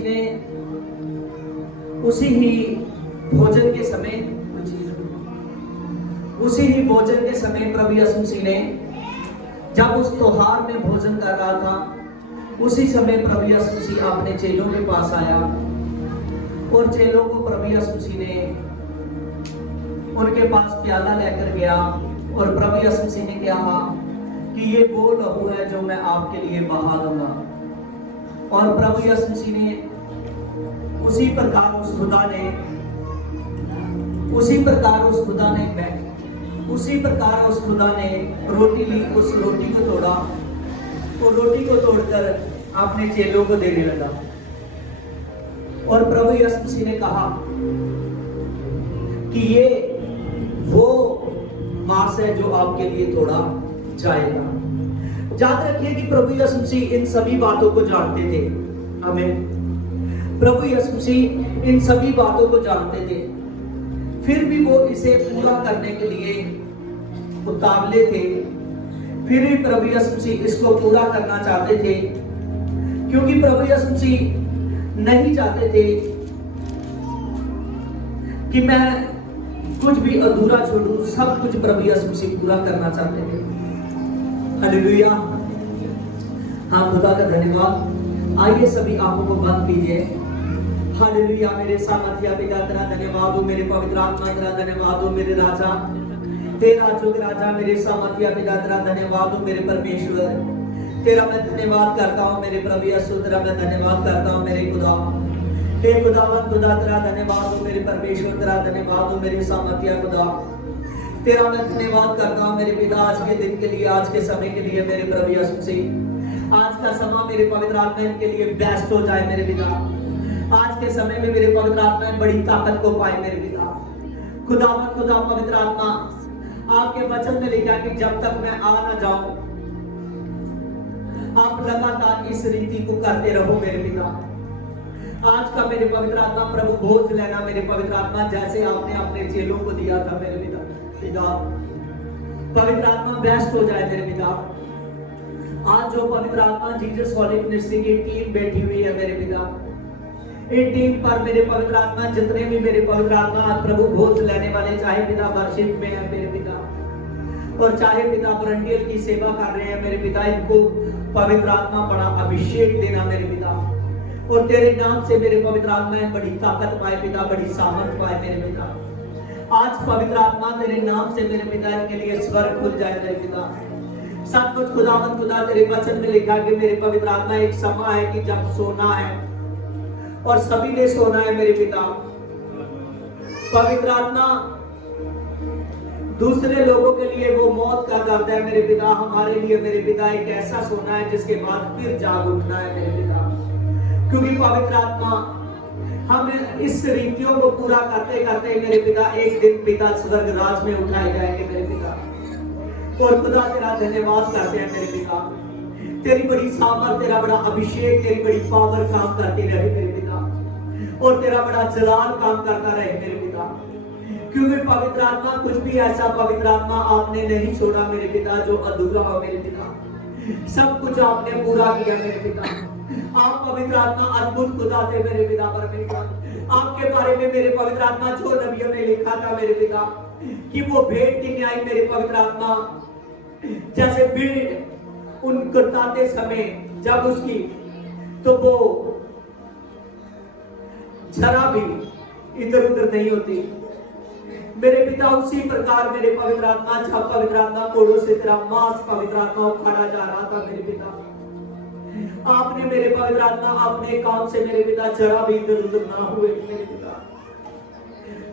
मसीह ने उसी ही भोजन के समय प्रभु यीशु मसीह ने जब उस त्योहार में भोजन कर रहा था, उसी समय प्रभु यीशु मसीह अपने चेलों के पास आया और चेलों को प्रभु यीशु मसीह ने उनके पास प्याला लेकर गया और प्रभु यीशु मसीह ने कहा कि ये वो लहू है जो मैं आपके लिए बहा दूंगा। और प्रभु यीशु मसीह ने उसी प्रकार उस खुदा ने रोटी ली, उस रोटी को तोड़ा और रोटी को तोड़कर अपने चेलों को देने लगा। और प्रभु यीशु मसीह ने कहा कि ये वो मांस है जो आपके लिए तोड़ा जाएगा। याद रखिए कि प्रभु यीशु मसीह इन सभी बातों को जानते थे। आमीन। प्रभु यीशु मसीह इन सभी बातों को जानते थे, फिर भी वो इसे पूरा करने के लिए उतावले थे। फिर भी प्रभु यीशु मसीह इसको पूरा करना चाहते थे, क्योंकि प्रभु यीशु मसीह नहीं चाहते थे कि मैं कुछ भी अधूरा छोड़ूं। सब कुछ प्रभु यीशु मसीह पूरा करना चाहते थे। हालेलुया। हाँ, खुदा का धन्यवाद। आइए सभी आंखों को बंद कीजिए। हालेलुया। मेरे सामर्थ्य पिता तेरा धन्यवाद हो, मेरे पवित्र आत्मा तेरा धन्यवाद हो, मेरे राजा, तेरा जो राजा, मेरे सामर्थ्य पिता तेरा धन्यवाद हो, मेरे परमेश्वर तेरा मैं धन्यवाद करता हूँ। मेरे प्रभु यीशु तेरा मैं धन्यवाद करता हूँ। मेरे खुदा, हे खुदावंद खुदा तेरा धन्यवाद हो, मेरे परमेश्वर तेरा धन्यवाद हो, मेरे सामर्थ्य खुदा तेरा मैं धन्यवाद करता हूँ। मेरे पिता, आज के दिन के लिए, आज के समय के लिए मेरे प्रभु यीशु से आज का समय मेरे पवित्र आत्मा के लिए बेस्ट हो जाए। मेरे पिता, आज के समय में मेरे पवित्र आत्मा बड़ी ताकत को पाए। मेरे पिता खुदावंद खुदा पवित्र आत्मा, आपके वचन में लिखा कि जब तक मैं आ ना जाऊं आप लगातार इस रीति को करते रहो। मेरे पिता, आज का मेरे पवित्र आत्मा प्रभु भोज लेना मेरे पवित्र आत्मा, जैसे आपने अपने चेलों को दिया था। मेरे पिता पवित्र आत्मा बेस्ट हो जाए। मेरे पिता, आज जो पवित्र आत्मा जीसस कॉलिंग मिनिस्ट्री की टीम बैठी हुई है मेरे पिता, इन टीम पर मेरे पवित्र आत्मा जितने भी मेरे पवित्र आत्मा आज प्रभु भोज लेने वाले, चाहे पिता वर्शिप में है मेरे पिता, और चाहे पिता वॉलंटियर की सेवा कर रहे हैं मेरे पिता, इनको पवित्र आत्मा बड़ा अभिषेक देना मेरे पिता, और तेरे नाम से मेरे पवित्र आत्मा बड़ी ताकत पाए पिता, बड़ी सामर्थ पाए मेरे पिता। आज पवित्र आत्मा तेरे नाम से मेरे पिता के लिए स्वर्ग खुल जाए मेरे पिता। सब कुछ खुदावंद खुदा तेरे वचन में लिखा कि मेरे पवित्र आत्मा एक समय है कि जब सोना है और सभी ने सोना है मेरे पिता। पवित्र आत्मा दूसरे लोगों के लिए वो मौत का दर्द है मेरे पिता, हमारे लिए मेरे पिता एक ऐसा सोना है जिसके बाद फिर जाग उठना है मेरे पिता, क्योंकि पवित्र आत्मा हम इस रीतियों को पूरा करते करते मेरे पिता एक दिन पिता स्वर्ग राज में उठाए जाएंगे मेरे पिता। और खुदा तेरा धन्यवाद करते हैं मेरे पिता, तेरी बड़ी सामर्थ, तेरा बड़ा अभिषेक, तेरी बड़ी पावर काम करती रहे मेरे पिता, और तेरा बड़ा जलाल काम करता रहे मेरे पिता, क्योंकि पवित्र आत्मा कुछ भी ऐसा पवित्र आत्मा आपने नहीं छोड़ा मेरे पिता जो अधूरा हो मेरे पिता। सब कुछ आपने पूरा किया मेरे पिता। आप पवित्र आत्मा अद्भुत खुदा थे मेरे पिता परमेश्वर। आपके बारे में मेरे पवित्र आत्मा जो नबियों ने लिखा था मेरे पिता कि वो भेड़ की न्याय मेरे पवित्र आत्मा, जैसे भेड़ उन कटाते समय जब उसकी तो वो जरा भी इधर उधर नहीं होती मेरे पिता, उसी प्रकार मेरे पवित्र आत्मा जब पवित्र आत्मा कोड़ों से तेरा मांस पवित्र आत्मा उखाड़ा जा रहा था मेरे पिता, आपने मेरे पवित्र आत्मा अपने काम से मेरे पिता जरा भी इधर उधर ना हुए मेरे पिता।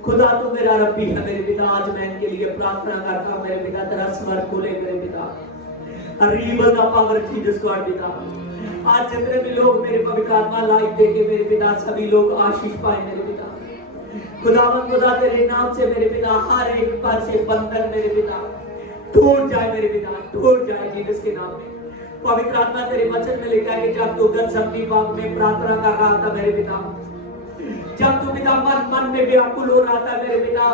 खुदा तू मेरा रब्बी है मेरे पिता। आज मैं इनके लिए प्रार्थना करता हूं मेरे पिता, तेरा स्वर्ग खुले मेरे पिता। रीबल द पावर जीसस गॉड पिता, आज जितने भी लोग मेरे पवित्र आत्मा लाइव देखे मेरे पिता, सभी लोग आशीष पाए मेरे पिता। खुदावंद खुदा तेरे नाम से मेरे पिता हर एक पर से बंधन मेरे पिता टूट जाए मेरे पिता, टूट जाए जीसस के नाम में। पवित्र आत्मा तेरे वचन में लिखा है कि जब तू गत्सेमनी बाग में प्रार्थना कर रहा था मेरे पिता, जब तू पिता मन में व्याकुल हो रहा था मेरे पिता,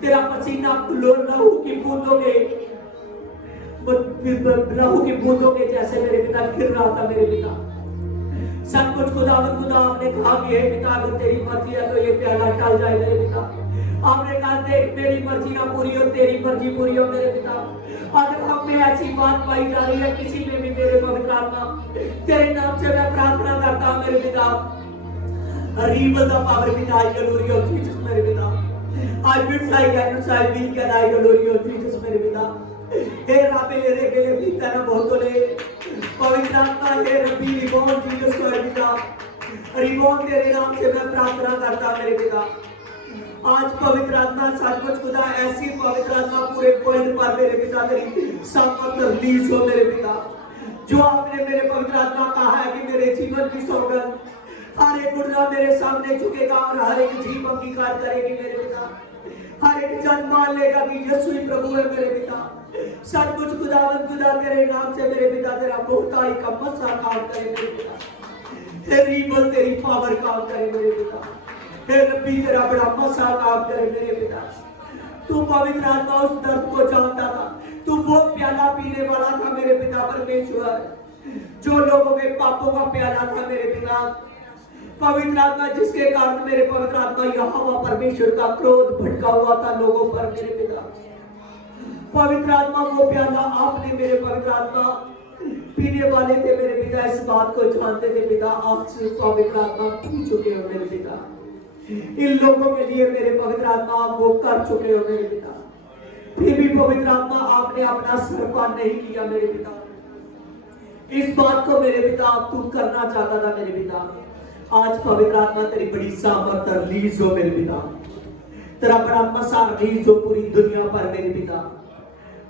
तेरा पसीना लहू की बूंदों के जैसे मेरे पिता गिर रहा था मेरे पिता। सब कुछ खुदावन खुदा आपने कहा कि हे पिता अगर तेरी मर्जी है तो ये प्याला टल जाए मेरे पिता। आपने कहा देख मेरी मर्जी ना पूरी हो तेरी मर्जी पूरी हो मेरे पिता। अगर हम में ऐसी बात पाई जा रही है किसी में भी मेरे पवित्र आत्मा तेरे नाम से मैं प्रार्थना करता हूं मेरे पिता। Rebuild the power with the glory of Jesus मेरे पिता। I wish I can say we can I glory of Jesus मेरे पिता। हे राबे ले के लिए पिता ना बहुत ले पवित्र आत्मा हे रब्बी रिबॉन जीसस को पिता रिबॉन तेरे नाम से मैं प्रार्थना करता मेरे पिता। आज पवित्र आत्मा सचमुच खुदा ऐसी पवित्र आत्मा पूरे वर्ल्ड पर मेरे पिता तेरी सामर्थ रिलीज हो मेरे पिता। जो आपने मेरे पवित्र आत्मा कहा है कि मेरे जीवन की सौगंध हर एक गुर्दा मेरे सामने झुकेगा और हर एक जीव अंगीकार करेगी मेरे पिता। हर एक जन मान लेगा कि यीशु ही प्रभु है मेरे पिता। सचमुच खुदावंद खुदा तेरे नाम से मेरे पिता तेरा बहुताई का मसा काम करे मेरे पिता। तेरी बल तेरी पावर काम करे मेरे पिता। हे रब्बी तेरा बड़ा मसा काम करे मेरे पिता। तू पवित्र आत्मा उस दर्द को जानता था। तू वो प्याला पीने वाला था मेरे पिता परमेश्वर जो लोगों के पापों का प्याला था मेरे पिता। पवित्र आत्मा जिसके कारण मेरे पवित्र आत्मा यहोवा परमेश्वर का क्रोध भड़का हुआ था लोगों पर मेरे पिता। पवित्र आत्मा वो प्याला आपने मेरे पवित्र आत्मा पीने वाले थे मेरे पिता। इस बात को जानते थे पिता आप से पवित्र आत्मा पी चुके हो मेरे पिता। इन लोगों के लिए मेरे पवित्र आत्मा आप वो कर चुके हो मेरे पिता। फिर भी पवित्र आत्मा आपने अपना सरपान नहीं किया मेरे पिता। इस बात को मेरे पिता आप तू करना चाहता था मेरे पिता। आज पवित्र आत्मा तेरी बड़ी सामर्थ रिलीज हो मेरे पिता। तेरा बड़ा मसा रिलीज हो पूरी दुनिया पर मेरे पिता।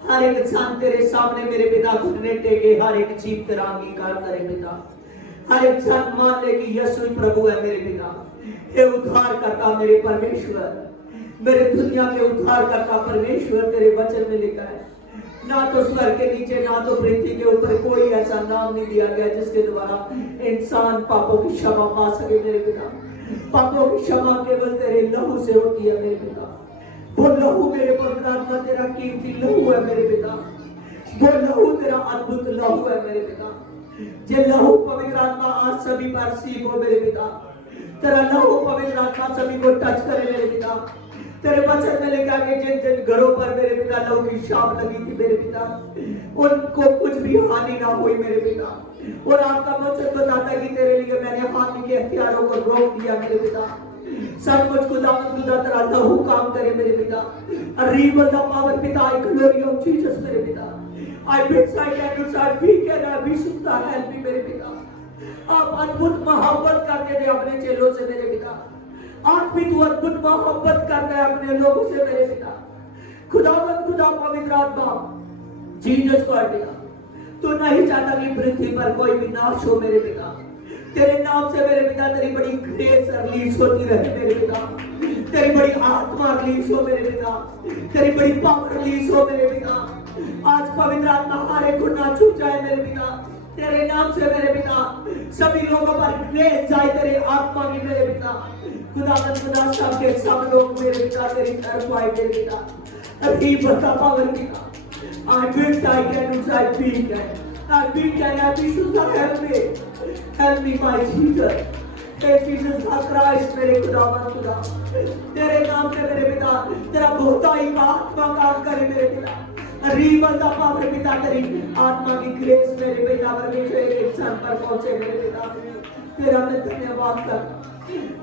हर एक इंसान तेरे सामने मेरे पिता घुटने टेके हर एक जीव तेरा अंगीकार करे पिता। हर एक जन मान ले कि यीशु प्रभु है मेरे पिता। हे उद्धार करता मेरे परमेश्वर मेरे दुनिया के उद्धार करता परमेश्वर तेरे वचन में लिखा है ना तो स्वर्ग के नीचे ना तो पृथ्वी के ऊपर कोई ऐसा नाम नहीं दिया गया जिसके द्वारा इंसान पापों की क्षमा पा सके मेरे पिता। पापों की क्षमा केवल तेरे लहू से होती है मेरे पिता। वो लहू मेरे पवित्र आत्मा तेरा कीमती लहू है मेरे पिता। वो लहू तेरा अद्भुत लहू है मेरे पिता। ये लहू पवित्र आत्मा आज सभी पर सीख हो मेरे पिता। तेरा लहू पवित्र आत्मा सभी को टच करे मेरे पिता। तेरे वचन में लिखा कि जिन जिन घरों पर मेरे पिता लहू की शाप लगी थी मेरे पिता उनको कुछ भी हानि ना हुई मेरे पिता। और आपका वचन बताता है कि तेरे लिए मैंने हानि के हथियारों को रोक दिया मेरे पिता। सचमुच खुदावंद खुदा तेरा लहू काम करे मेरे पिता। रिबल द पावर पिता आई ग्लोरी ऑफ जीसस मेरे पिता। I bid I can do I we can I wish the help me मेरे पिता। आप अद्भुत मोहब्बत करते थे अपने चेलों से मेरे पिता। आज भी तू अद्भुत मोहब्बत करता है अपने लोगों से मेरे पिता। खुदावंद खुदा पवित्र आत्मा जीसस को पिता तू नहीं चाहता कि पृथ्वी पर कोई भी नाश हो मेरे पिता। तेरे नाम से मेरे पिता तेरी बड़ी ग्रेस रिलीज होती रहे मेरे पिता। तेरी बड़ी आत्मा रिलीज हो मेरे पिता। तेरी बड़ी पावर रिलीज हो मेरे पिता। आज पवित्र आत्मा हर एक गुनाह छूट जाए मेरे पिता। तेरे नाम से मेरे पिता सभी लोगों पर ग्रेस जाए तेरे आत्मा की मेरे पिता। खुदावंद खुदा सब के सब लोग मेरे पिता तेरी तरफ आए मेरे पिता। अभी बता पावर पिता I wish I can do I think I think I wish you to help me my Jesus। हे जीसस क्राइस्ट मेरे खुदावंद खुदा तेरे नाम से मेरे पिता तेरा बहुताई का आत्मा काम करे मेरे पिता। रिबल द पावर पिता तेरी आत्मा की ग्रेस मेरे पिता परमेश्वर एक इंसान पर पहुंचे मेरे पिता। तेरा मैं धन्यवाद कर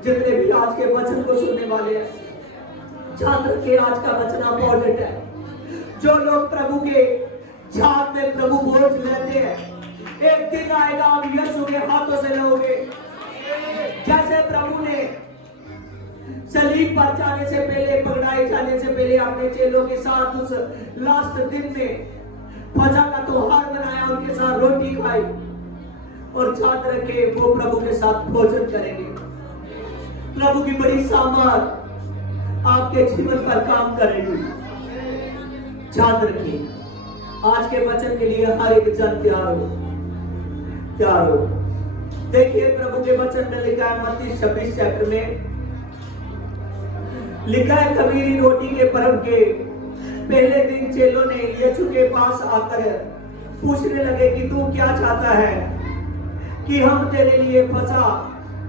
जितने भी आज के वचन को सुनने वाले हैं याद रखिए आज का वचन इंपॉर्टेंट है। जो लोग प्रभु के झाग में प्रभु भोज लेते हैं एक दिन आएगा हम यीशु के हाथों से लोगे। जैसे प्रभु ने सलीब पर जाने से पहले पकड़ाए जाने से पहले अपने चेलों के साथ उस लास्ट दिन में फजह का त्योहार मनाया उनके साथ रोटी खाई और याद रखे वो प्रभु के साथ भोजन करेंगे। प्रभु की बड़ी सामर्थ आपके जीवन पर काम करेगी। याद रखिए आज के वचन के लिए हर एक जन तैयार हो। देखिए प्रभु के वचन में लिखा है मत्ती 26 चैप्टर में लिखा है खमीरी रोटी के पर्व के पहले दिन चेलों ने यीशु के पास आकर पूछने लगे कि तू क्या चाहता है कि हम तेरे लिए फसा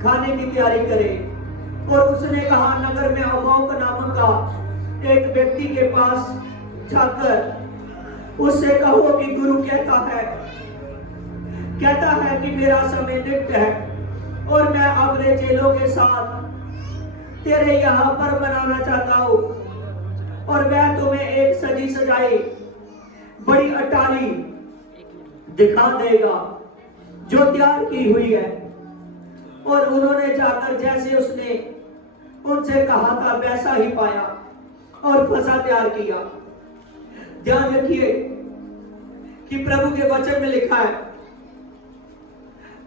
खाने की तैयारी करें। और उसने कहा, नगर में अमोक नामक का एक व्यक्ति के पास जाकर उससे कहो कि गुरु कहता है कि मेरा समय निकट है और मैं अपने चेलों के साथ तेरे यहाँ पर बनाना चाहता हूँ, और वह तुम्हें एक सजी सजाई बड़ी अटारी दिखा देगा जो तैयार की हुई है। और उन्होंने जाकर जैसे उसने उनसे कहा था वैसा ही पाया और फसा तैयार किया। ध्यान रखिए कि प्रभु के वचन में लिखा है,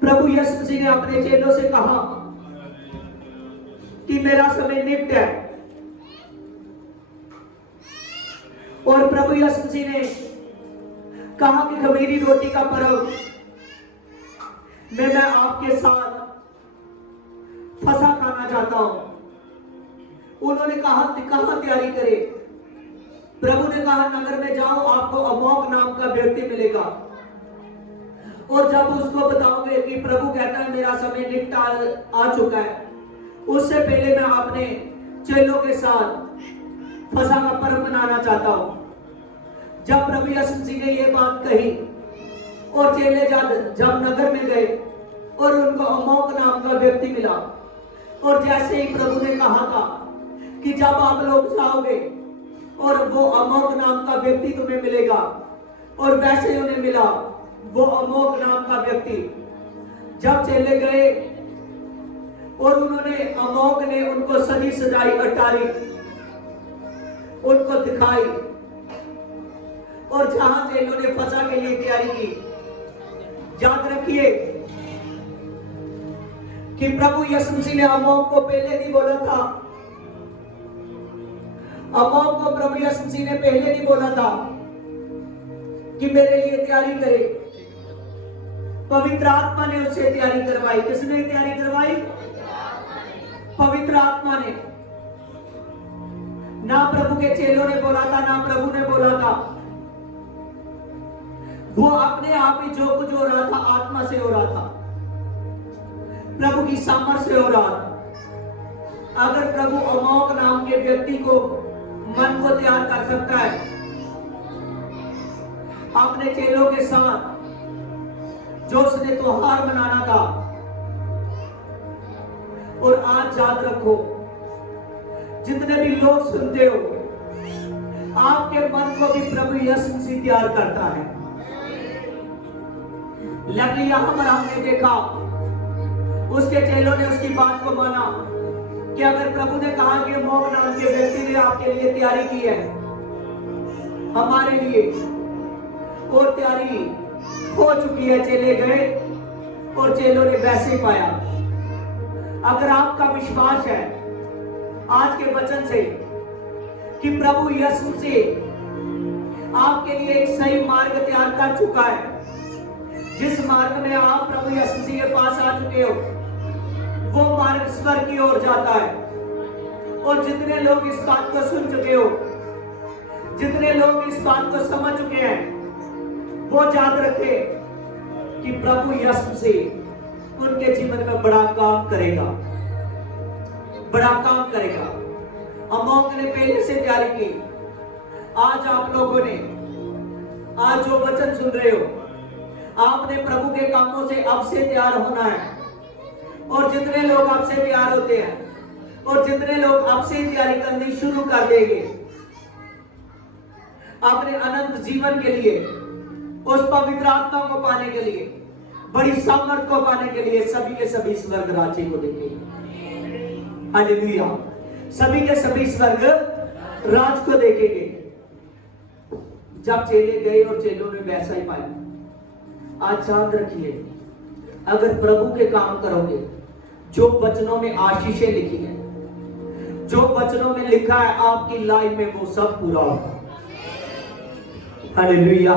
प्रभु यीशु मसीह ने अपने चेलों से कहा कि मेरा समय निकट है, और प्रभु यीशु मसीह ने कहा कि खमीरी रोटी का पर्व में मैं आपके साथ फसा खाना चाहता हूं। उन्होंने कहा तैयारी करे। प्रभु ने कहा, नगर में जाओ, आपको अमोक नाम का व्यक्ति मिलेगा, और जब उसको बताओगे कि प्रभु कहता है मेरा समय निकट आ चुका है, उससे पहले मैं अपने चेलों के साथ फसह का पर्व मनाना चाहता हूं। जब प्रभु यीशु मसीह ने ये बात कही और चेले जब नगर में गए और उनको अमोक नाम का व्यक्ति मिला, और जैसे ही प्रभु ने कहा था कि जब आप लोग जाओगे और वो अमोक नाम का व्यक्ति तुम्हें मिलेगा, और वैसे ही उन्हें मिला वो अमोक नाम का व्यक्ति। जब चले गए और उन्होंने अमोक ने उनको सजी सजाई अटारी उनको दिखाई, और जहां चेलों ने फसह के लिए तैयारी की, याद रखिए कि प्रभु यीशु मसीह ने अमोक को पहले नहीं बोला था। अमोक को प्रभु यीशु मसीह ने पहले नहीं बोला था कि मेरे लिए तैयारी करे। पवित्र आत्मा ने उससे तैयारी करवाई। किसने तैयारी करवाई? पवित्र आत्मा ने। ना प्रभु के चेलों ने बोला था, ना प्रभु ने बोला था। वो अपने आप ही जो कुछ हो रहा था आत्मा से हो रहा था, प्रभु की सामर्थ से हो रहा था। अगर प्रभु अमोक नाम के व्यक्ति को मन को तैयार कर सकता है अपने चेलों के साथ जो उसने त्योहार मनाना था, और आज याद रखो जितने भी लोग सुनते हो, आपके मन को भी प्रभु यीशु मसीह तैयार करता है। लेकिन यहां पर हमने देखा उसके चेलों ने उसकी बात को माना कि अगर प्रभु ने कहा कि अमोक नाम के व्यक्ति ने आपके लिए तैयारी की है, हमारे लिए, और तैयारी हो चुकी है, चले गए और चेलों ने वैसे ही पाया। अगर आपका विश्वास है आज के वचन से कि प्रभु यीशु से आपके लिए एक सही मार्ग तैयार कर चुका है, जिस मार्ग में आप प्रभु यीशु मसीह के पास आ चुके हो, वो मार्ग स्वर्ग की ओर जाता है। और जितने लोग इस बात को सुन चुके हो, जितने लोग इस बात को समझ चुके हैं, वो याद रखे कि प्रभु यीशु मसीह उनके जीवन में बड़ा काम करेगा, बड़ा काम करेगा। अमोक ने पहले से तैयारी की। आज आप लोगों ने, आज जो वचन सुन रहे हो, आपने प्रभु के कामों से अब से तैयार होना है। और जितने लोग अब से तैयार होते हैं और जितने लोग अब से तैयारी करनी शुरू कर देंगे अपने अनंत जीवन के लिए, उस पवित्र आत्मा को पाने के लिए, बड़ी सामर्थ को पाने के लिए, सभी के सभी स्वर्ग राज्य को देखेंगे। हालेलुया। सभी के सभी स्वर्ग राज को देखेंगे। जब चेले गए और चेलों ने वैसा ही पाया। आज याद रखिए, अगर प्रभु के काम करोगे, जो वचनों में आशीषें लिखी है, जो वचनों में लिखा है, आपकी लाइफ में वो सब पूरा होगा। हालेलुया।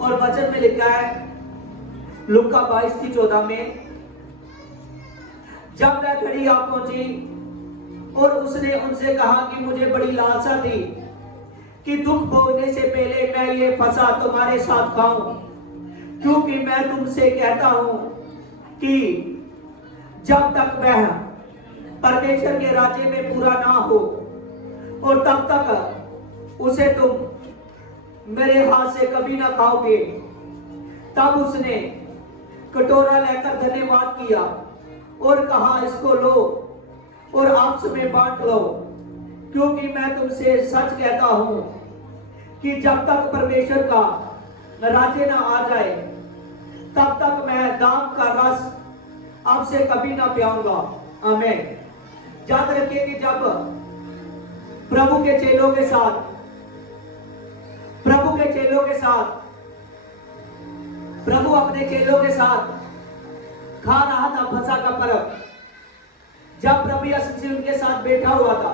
और वचन में लिखा है लूका 22:14 में, जब वह घड़ी आ पहुंची और उसने उनसे कहा कि मुझे बड़ी लालसा थी कि दुख भोगने से पहले मैं ये फसह तुम्हारे साथ खाऊं, क्योंकि मैं तुमसे कहता हूं कि जब तक वह परमेश्वर के राज्य में पूरा ना हो और तब तक उसे तुम मेरे हाथ से कभी ना खाओगे। तब उसने कटोरा लेकर धन्यवाद किया और कहा, इसको लो और आपस में बांट लो, क्योंकि मैं तुमसे सच कहता हूं कि जब तक परमेश्वर का राज्य ना आ जाए तब तक मैं दाम का रस आपसे कभी ना पियाऊंगा। आमीन। याद रखिए कि जब प्रभु के चेलों के साथ प्रभु अपने चेलों के साथ खा रहा था फसह का पर्व, जब प्रभु यीशु मसीह उनके साथ बैठा हुआ था,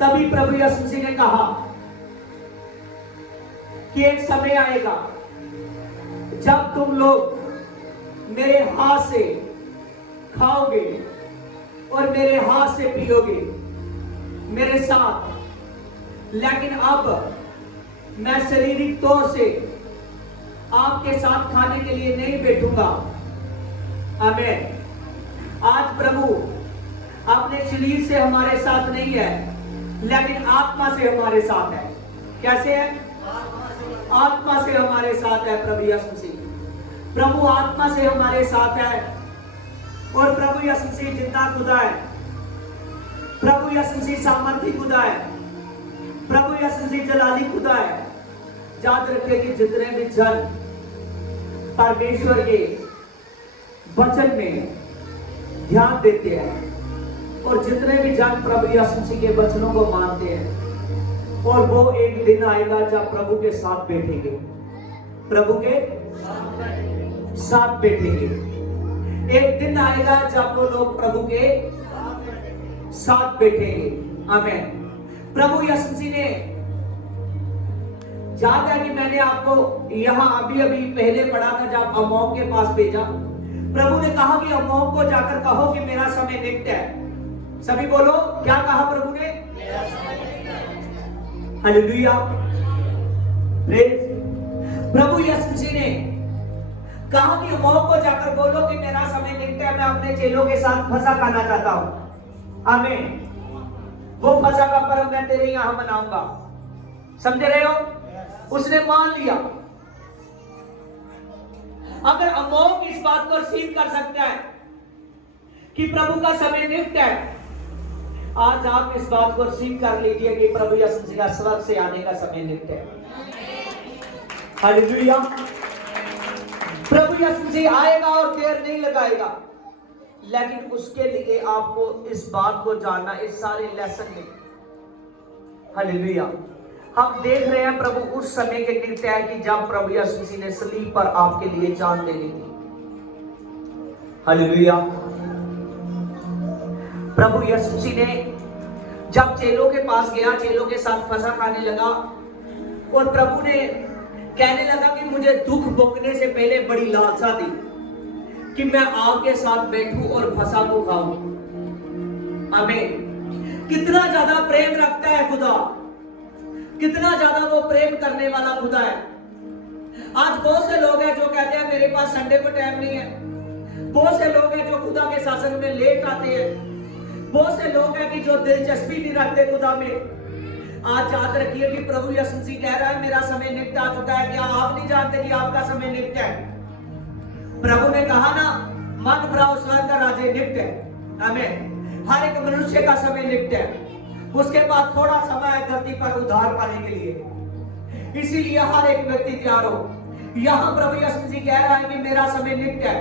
तभी प्रभु यीशु मसीह ने कहा कि एक समय आएगा जब तुम लोग मेरे हाथ से खाओगे और मेरे हाथ से पियोगे मेरे साथ, लेकिन अब मैं शारीरिक तौर से आपके साथ खाने के लिए नहीं बैठूंगा। आमीन। आज प्रभु अपने शरीर से हमारे साथ नहीं है, लेकिन आत्मा से हमारे साथ है। कैसे है? आत्मा से हमारे साथ है प्रभु यीशु मसीह। प्रभु आत्मा से हमारे साथ है और प्रभु यीशु मसीह जिंदा खुदा है। प्रभु यीशु मसीह सामर्थी खुदा है। प्रभु यीशु मसीह जलाली खुदा है। याद रखिए कि जितने भी जन परमेश्वर के वचन में ध्यान देते हैं और जितने भी जन प्रभु यीशु मसीह के वचनों को मानते हैं, और वो एक दिन आएगा जब प्रभु के साथ बैठेंगे, प्रभु के साथ बैठेंगे। एक दिन आएगा जब वो लोग प्रभु के साथ बैठेंगे। आमीन। प्रभु यीशु मसीह ने, याद है कि मैंने आपको यहां अभी पहले पढ़ा था, जब अमोन के पास भेजा, प्रभु ने कहा कि अमोन को जाकर कहो कि मेरा समय निकट है। सभी बोलो, क्या कहा प्रभु ने? हालेलुया। प्रभु यीशु मसीह ने कहा कि अमोन को जाकर बोलो कि मेरा समय निकट है, मैं अपने चेलों के साथ फसह खाना चाहता हूं। आमीन। वो फसह का पर्व मैं तेरे यहां मनाऊंगा। समझ रहे हो? उसने मान लिया। अगर अमोन इस बात को रिसीव कर सकता है कि प्रभु का समय निकट है, आज आप इस बात को रिसीव कर लीजिए कि प्रभु यीशु मसीह का स्वर्ग से आने का समय निकट है। हालेलुया। प्रभु यीशु मसीह आएगा और देर नहीं लगाएगा, लेकिन उसके लिए आपको इस बात को जानना, इस सारे लेसन में। हालेलुया। हम देख रहे हैं प्रभु उस समय के निकट है कि जब प्रभु यीशु मसीह ने सलीब पर आपके लिए जान दे दी थी। हालेलुया। प्रभु यीशु मसीह ने जब चेलों के पास गया, चेलों के साथ फसह खाने लगा और प्रभु ने कहने लगा कि मुझे दुख भोगने से पहले बड़ी लालसा थी कि मैं आपके साथ बैठूं और फसह को खाऊं। आमीन। कितना ज्यादा प्रेम रखता है खुदा, कितना ज्यादा वो प्रेम करने वाला खुदा है। आज बहुत से लोग हैं जो कहते हैं मेरे पास संडे को टाइम नहीं है। बहुत से लोग हैं जो खुदा के शासन में लेट आते हैं। बहुत से लोग हैं कि जो दिलचस्पी नहीं रखते खुदा में। आज याद रखिए कि प्रभु यीशु मसीह कह रहा है मेरा समय निकट आ चुका है। क्या आप नहीं जानते कि आपका समय निकट है? प्रभु ने कहा ना, मत भराओ, स्वर्ग का राज्य निकट है। आमीन। हर एक मनुष्य का समय निकट है। उसके बाद थोड़ा समय है धरती पर उद्धार पाने के लिए, इसीलिए हर एक व्यक्ति तैयार हो। यहां प्रभु यीशु मसीह कह रहा है कि मेरा समय निकट है,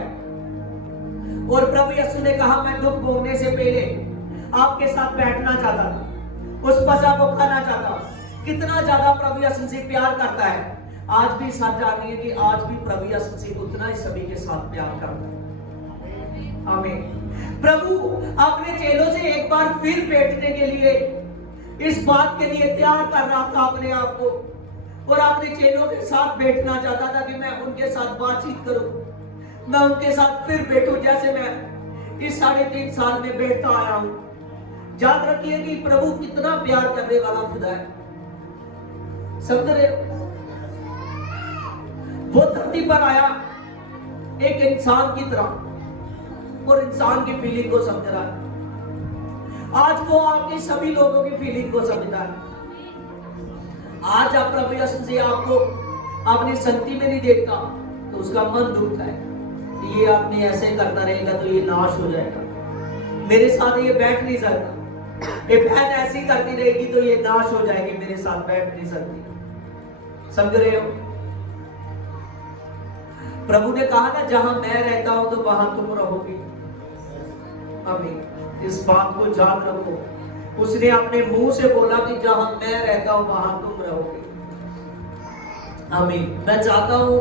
और प्रभु यीशु ने कहा मैं दुख भोगने से पहले आपके साथ बैठना चाहता था, उस फसह को खाना चाहता हूं। कितना ज्यादा प्रभु यीशु मसीह प्यार करता है। आज भी साथ जानिए कि आज भी प्रभु यीशु मसीह उतना ही सभी के साथ प्यार करता है। आमीन। प्रभु अपने चेलों से एक बार फिर बैठने के लिए, इस बात के लिए तैयार कर रहा था अपने आप को, और अपने चेलों के साथ बैठना चाहता था कि मैं उनके साथ बातचीत करूं, मैं उनके साथ फिर बैठूं जैसे मैं इस 3.5 साल में बैठता आया हूं। याद रखिए कि प्रभु कितना प्यार करने वाला खुदा है। समझ रहे हो? वो धरती पर आया एक इंसान की तरह और इंसान की फीलिंग को समझ रहा है। आज वो आपके सभी लोगों की फीलिंग को समझता है। आज आप प्रभु यीशु से आपको अपनी संगति में नहीं देखता तो उसका मन दुखता है कि ये आदमी ऐसे करता रहेगा तो ये नाश हो जाएगा, मेरे साथ ये बैठ नहीं सकता, ये बहन ऐसी करती रहेगी तो ये नाश हो जाएगी, मेरे साथ बैठ नहीं सकती। समझ रहे हो? प्रभु ने कहा ना, जहां मैं रहता हूं तो वहां तुम रहोगे। आमीन। इस बात को याद रखो। उसने अपने मुंह से बोला कि जहां मैं रहता हूं वहां तुम रहोगे। आमीन। मैं चाहता हूं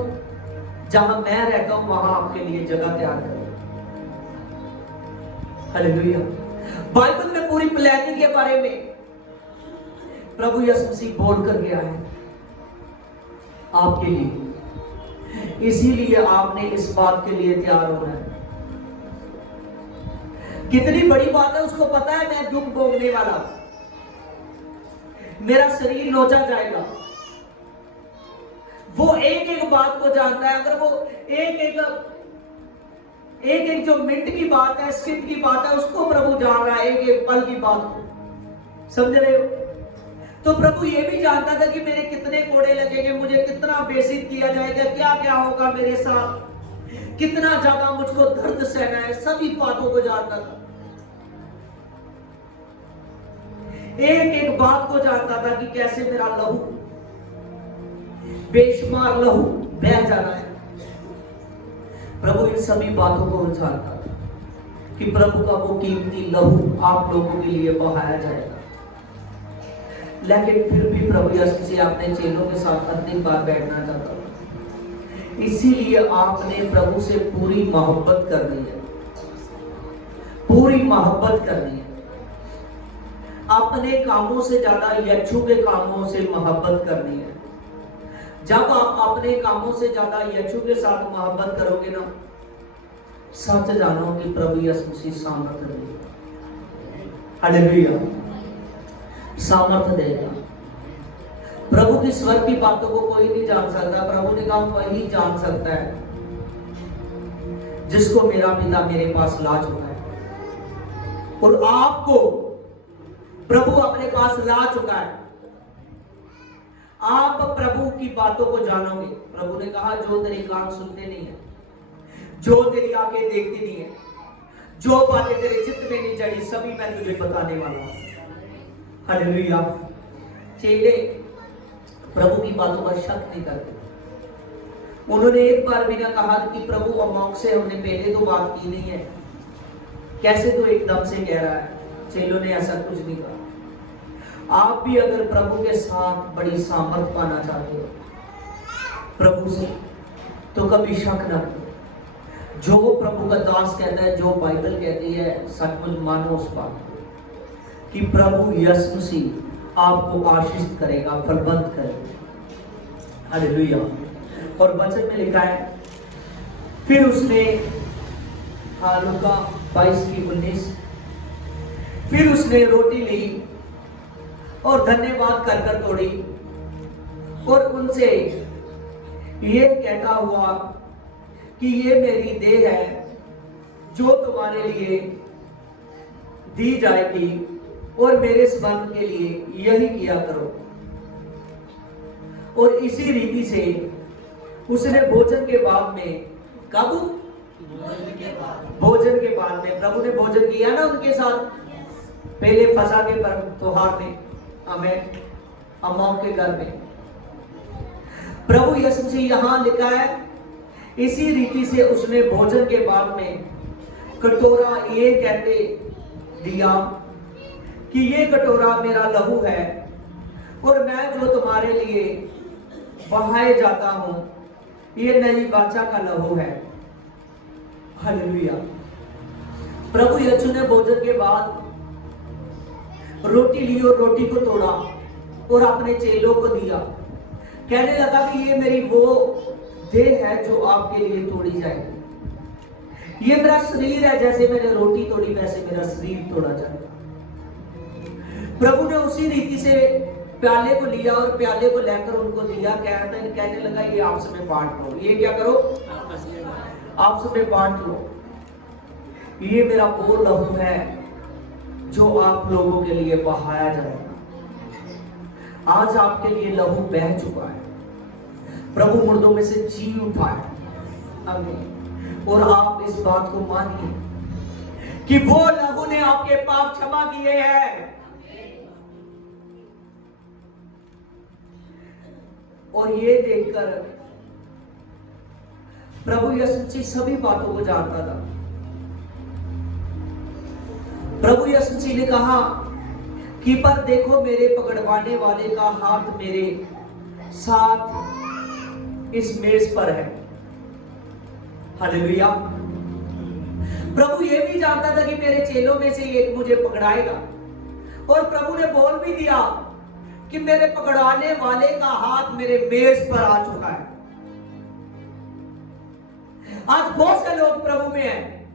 जहां मैं रहता हूं वहां आपके लिए जगह तैयार करो। हालेलुया। बाइबल में पूरी प्लानिंग के बारे में प्रभु यीशु मसीह बोल कर गया है आपके लिए। इसीलिए आपने इस बात के लिए तैयार होना है। कितनी बड़ी बात है उसको पता है, मैं दुख भोगने वाला हूं, मेरा शरीर नोचा जाएगा। वो एक एक बात को जानता है। अगर वो एक एक जो मिनट की बात है, सेकंड की बात है, उसको प्रभु जान रहा है, एक एक पल की बात को। समझ रहे हो? तो प्रभु ये भी जानता था कि मेरे कितने कोड़े लगेंगे, मुझे कितना बेइज्जत किया जाएगा, क्या क्या होगा मेरे साथ, कितना ज्यादा मुझको दर्द सहना है, सभी बातों को जानता था। एक एक बात को जानता था कि कैसे मेरा लहू, बेशुमार लहू बह जाना है। प्रभु इन सभी बातों को जानता था कि प्रभु का वो कीमती लहू आप लोगों के लिए बहाया जाएगा। लेकिन फिर भी प्रभु यीशु मसीह अपने चेलों के साथ अंतिम बार बैठना चाहता था। इसीलिए आपने प्रभु से पूरी मोहब्बत करनी है, पूरी मोहब्बत करनी है। अपने कामों से ज्यादा यीशु के कामों से मोहब्बत करनी है। जब आप अपने कामों से ज्यादा यीशु के साथ मोहब्बत करोगे ना, सच जानो कि प्रभु यीशु मसीह सामर्थ्य देगा। हालेलुया। सामर्थ्य देगा। प्रभु की स्वर की बातों को कोई नहीं जान सकता। प्रभु ने कहा वही जान सकता है जिसको मेरा पिता मेरे पास ला चुका है। और आपको प्रभु अपने पास ला चुका है। आप प्रभु की बातों को जानोगे। प्रभु ने कहा जो तेरे कान सुनते नहीं है, जो तेरी आंखें देखती नहीं है, जो बातें तेरे चित्त में नहीं चढ़ी, सभी मैं तुझे बताने वाला हूं। हालेलुया। चेले प्रभु की बातों पर शक नहीं करते। उन्होंने एक बार भी ना कहा कि प्रभु अमोक से हमने पहले तो बात की नहीं है, कैसे तो एकदम से कह रहा है। चेलों ने ऐसा कुछ नहीं कहा। आप भी अगर प्रभु के साथ बड़ी सामर्थ पाना चाहते हो प्रभु से, तो कभी शक ना करो। जो प्रभु का दास कहता है, जो बाइबल कहती है, सचमुच मानो उस बात को कि प्रभु यीशु मसीह आपको आशीष करेगा, फलवंत करेगा। हालेलुया। और वचन में लिखा है, फिर उसने लूका 22:19, फिर उसने रोटी ली और धन्यवाद कर कर तोड़ी और उनसे ये कहता हुआ कि ये मेरी देह है जो तुम्हारे लिए दी जाएगी, और मेरे स्मरण के लिए यही किया करो। और इसी रीति से उसने भोजन के बाद में, कब? भोजन के बाद में प्रभु ने भोजन किया ना उनके साथ, पहले फसह के त्योहार में, हमें अम्माओं के घर में। प्रभु यीशु मसीह यहां लिखा है, इसी रीति से उसने भोजन के बाद में कटोरा ये कहते दिया कि ये कटोरा मेरा लहू है, और मैं जो तुम्हारे लिए बहाए जाता हूं, ये नई वाचा का लहू है। हालेलुया। प्रभु यीशु ने भोजन के बाद रोटी ली और रोटी को तोड़ा और अपने चेलों को दिया। कहने लगा कि ये मेरी वो देह है जो आपके लिए तोड़ी जाएगी। ये मेरा शरीर है, जैसे मैंने रोटी तोड़ी वैसे मेरा शरीर तोड़ा जाएगा। प्रभु ने उसी रीति से प्याले को लिया और प्याले को लेकर उनको दिया, कहने लगा ये आपस में बांट लो। ये क्या करो? आपस में बांट लो। ये मेरा वो लहू है जो आप लोगों के लिए बहाया जाएगा। आज आपके लिए लहू बह चुका है, प्रभु मुर्दों में से जी उठा है। आमीन। और आप इस बात को मानिए कि वो लहू ने आपके पाप क्षमा किए हैं। और ये देखकर प्रभु यीशु मसीह सभी बातों को जानता था। प्रभु यीशु मसीह ने कहा कि पर देखो मेरे पकड़वाने वाले का हाथ मेरे साथ इस मेज पर है। हालेलुया। प्रभु ये भी जानता था कि मेरे चेलों में से एक मुझे पकड़ाएगा, और प्रभु ने बोल भी दिया कि मेरे पकड़ाने वाले का हाथ मेरे मेज पर आ चुका है। आज बहुत से लोग प्रभु में हैं,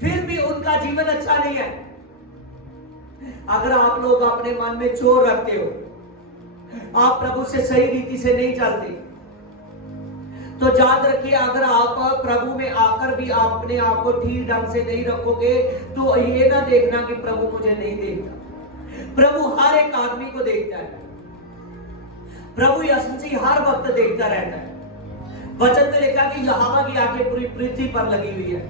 फिर भी उनका जीवन अच्छा नहीं है। अगर आप लोग अपने मन में चोर रखते हो, आप प्रभु से सही रीति से नहीं चलते, तो याद रखिए अगर आप प्रभु में आकर भी अपने आप को ठीक ढंग से नहीं रखोगे तो ये ना देखना कि प्रभु मुझे नहीं देखता। प्रभु हर एक आदमी को देखता है। प्रभु यीशु मसीह हर वक्त देखता रहता है। वचन में लिखा कि यहोवा की आंखें पूरी पृथ्वी पर लगी हुई है।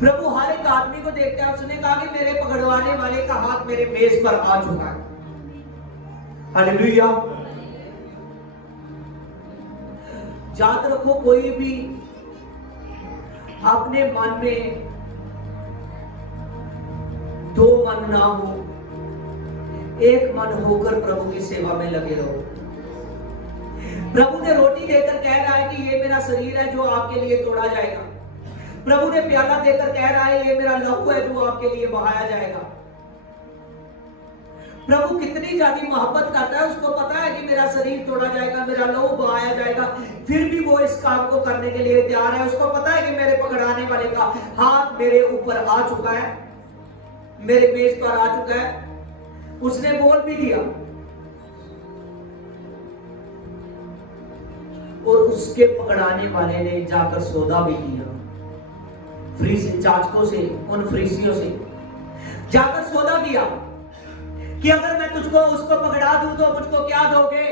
प्रभु हर एक आदमी को देखता है। उसने कहा कि मेरे पकड़वाने वाले का हाथ मेरे मेज पर आ चुका है। हालेलुया। याद रखो, कोई भी अपने मन में दो मन ना हो, एक मन होकर प्रभु की सेवा में लगे रहो। प्रभु ने रोटी देकर कह रहा है कि ये मेरा शरीर है जो आपके लिए तोड़ा जाएगा। प्रभु ने प्याला देकर कह रहा है ये मेरा लहू है जो आपके लिए बहाया जाएगा। प्रभु कितनी ज्यादा मोहब्बत करता है, उसको पता है कि मेरा शरीर तोड़ा जाएगा, मेरा लहू बहाया जाएगा, फिर भी वो इस काम को करने के लिए तैयार है। उसको पता है कि मेरे पकड़ाने वाले का हाथ मेरे ऊपर आ चुका है, मेरे मेज पर आ चुका है। उसने बोल भी दिया और उसके पकड़ाने वाले ने जाकर सौदा भी किया। जाजकों से, उन फरीसियों से जाकर सौदा किया कि अगर मैं तुझको उसको पकड़ा दूं तो मुझको क्या दोगे।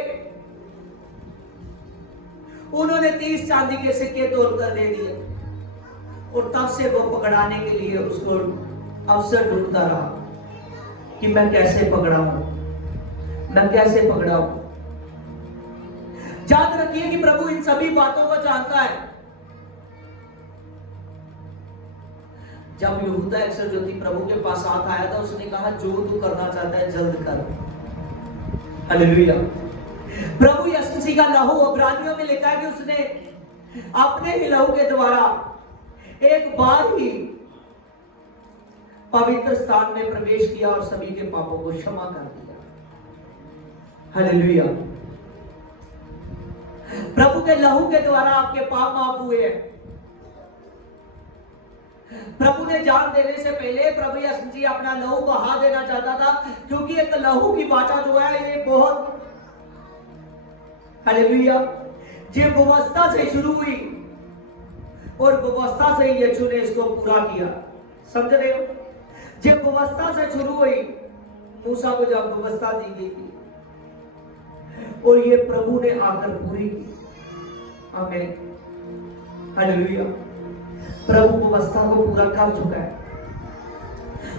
उन्होंने 30 चांदी के सिक्के तोड़कर दे दिए और तब से वो पकड़ाने के लिए उसको अवसर ढूंढता रहा कि मैं कैसे पकड़ाऊं, मैं कैसे पकड़ाऊं। याद रखिए कि प्रभु इन सभी बातों को जानता है। जब यहूदा इस्करियोती प्रभु के पास साथ आया था, उसने कहा जो तू करना चाहता है जल्द कर। हालेलुया। प्रभु यीशु मसीह का लहू इब्रानियों में लिखा है कि उसने अपने ही लहू के द्वारा एक बार ही पवित्र स्थान में प्रवेश किया और सभी के पापों को क्षमा कर दिया। हालेलुया। प्रभु के लहू के द्वारा आपके पाप माफ हुए हैं। प्रभु ने जान देने से पहले प्रभु यीशु मसीह अपना लहू बहा देना चाहता था, क्योंकि एक लहू की वाचा जो है ये बहुत, हालेलुया, ये व्यवस्था से शुरू हुई और व्यवस्था से यीशु ने इसको पूरा किया। समझ रहे हो? ये व्यवस्था से शुरू हुई, मूसा को जब व्यवस्था दी गई थी और ये प्रभु ने आकर पूरी की। आमीन। हालेलुया। प्रभु व्यवस्था को पूरा कर चुका है।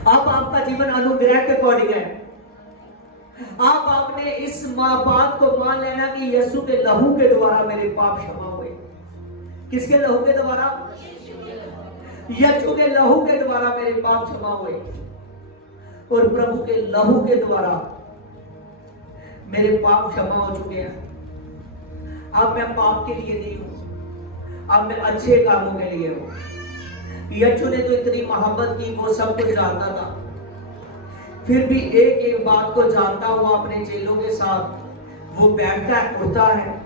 अब आपका जीवन अनुग्रह के अकॉर्डिंग है। आप आपने इस बात को मान लेना कि यीशु के लहू के द्वारा मेरे पाप क्षमा हुए। किसके लहू के द्वारा? यीशु के लहू के द्वारा मेरे पाप क्षमा हुए। और प्रभु के लहू के द्वारा मेरे पाप क्षमा हो चुके हैं। अब मैं पाप के लिए नहीं हूं, अब मैं अच्छे कामों के लिए हूं। यीशु ने तो इतनी मोहब्बत की, वो सब कुछ जानता था, फिर भी एक एक बात को जानता हुआ अपने चेलों के साथ वो बैठता है, उठता है,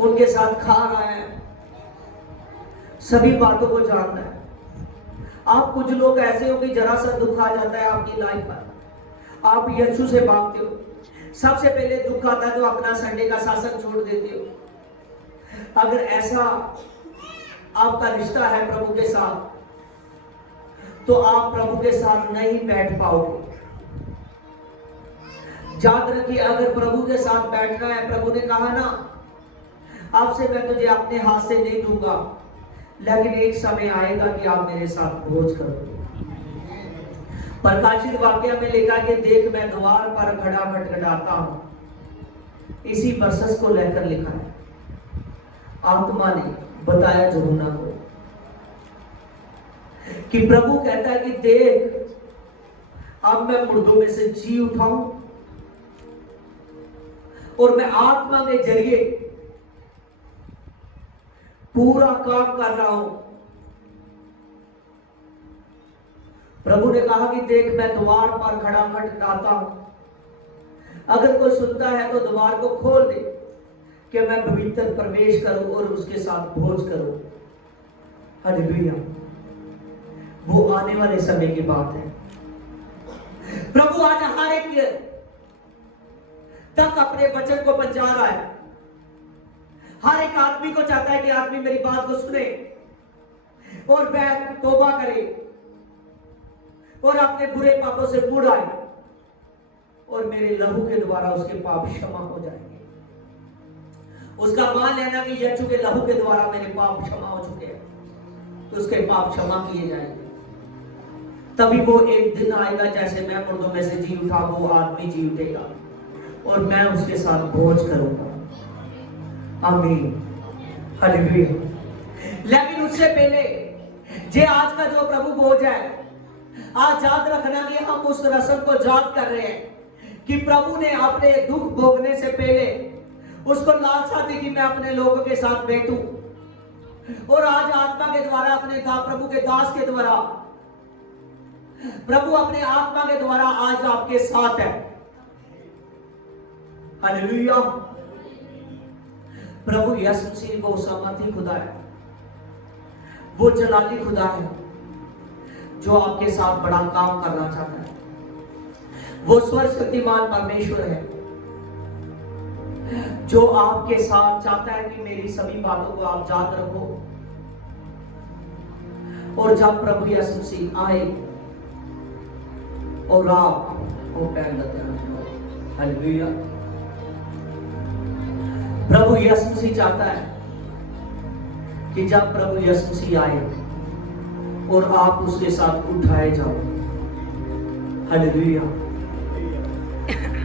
उनके साथ खा रहा है, सभी बातों को जानता है। आप कुछ लोग ऐसे हो कि जरा सा दुख आ जाता है आपकी लाइफ पर, आप यीशु से भागते हो, सबसे पहले दुख आता है तो अपना संडे का शासन छोड़ देते हो। अगर ऐसा आपका रिश्ता है प्रभु के साथ, तो आप प्रभु के साथ नहीं बैठ पाओगे। याद रखिए, अगर प्रभु के साथ बैठना है, प्रभु ने कहा ना, आपसे मैं तुझे अपने हाथ से नहीं दूंगा, लेकिन एक समय आएगा कि आप मेरे साथ भोज करोगे। प्रकाशित वाक्य में लिखा कि देख मैं द्वार पर खड़ा खटखटाता हूं। इसी वर्षस को लेकर लिखा है। आत्मा ने बताया यूहन्ना को कि प्रभु कहता है कि देख, अब मैं मुर्दों में से जी उठाऊं और मैं आत्मा के जरिए पूरा काम कर रहा हूं। प्रभु ने कहा कि देख मैं द्वार पर खड़ा खटखटाता हूं, अगर कोई सुनता है तो द्वार को खोल दे कि मैं पवित्र प्रवेश करूं और उसके साथ भोज करूं। हालेलुया। वो आने वाले समय की बात है। प्रभु आज हर एक तक अपने वचन को पहुंचा रहा है। हर एक आदमी को चाहता है कि आदमी मेरी बात को सुने और वह तौबा करे और अपने बुरे पापों से मुड़ आए और मेरे लहू के द्वारा उसके पाप क्षमा हो जाएंगे। उसका मान लेना कि यीशु के लहू के द्वारा मेरे पाप क्षमा हो चुके हैं, तो उसके पाप क्षमा किए जाएंगे। तभी वो एक दिन आएगा, जैसे मैं मुर्दों में से जी उठा, वो आदमी जी उठेगा और मैं उसके साथ भोज करूंगा। आमीन। हालेलुया। लेकिन उससे पहले जे आज का जो प्रभु भोज है, आज याद रखना कि हम उस रस्म को याद कर रहे हैं कि प्रभु ने अपने दुख भोगने से पहले उसको लालसा दी कि मैं अपने लोगों के साथ बैठूं, और आज आत्मा के द्वारा अपने प्रभु के दास के द्वारा प्रभु अपने आत्मा के द्वारा आज आपके साथ है। हालेलुया। प्रभु यीशु मसीह वो सामर्थी खुदा है, वो जलाली खुदा है जो आपके साथ बड़ा काम करना चाहता है। वो सर्वशक्तिमान परमेश्वर है जो आपके साथ चाहता है कि मेरी सभी बातों को आप याद रखो। और जब प्रभु यीशु मसीह आए और आप वो पहन लेते हैं। हालेलुया। प्रभु यीशु मसीह चाहता है कि जब प्रभु यीशु मसीह आए और आप उसके साथ उठाए जाओ। हालेलुया।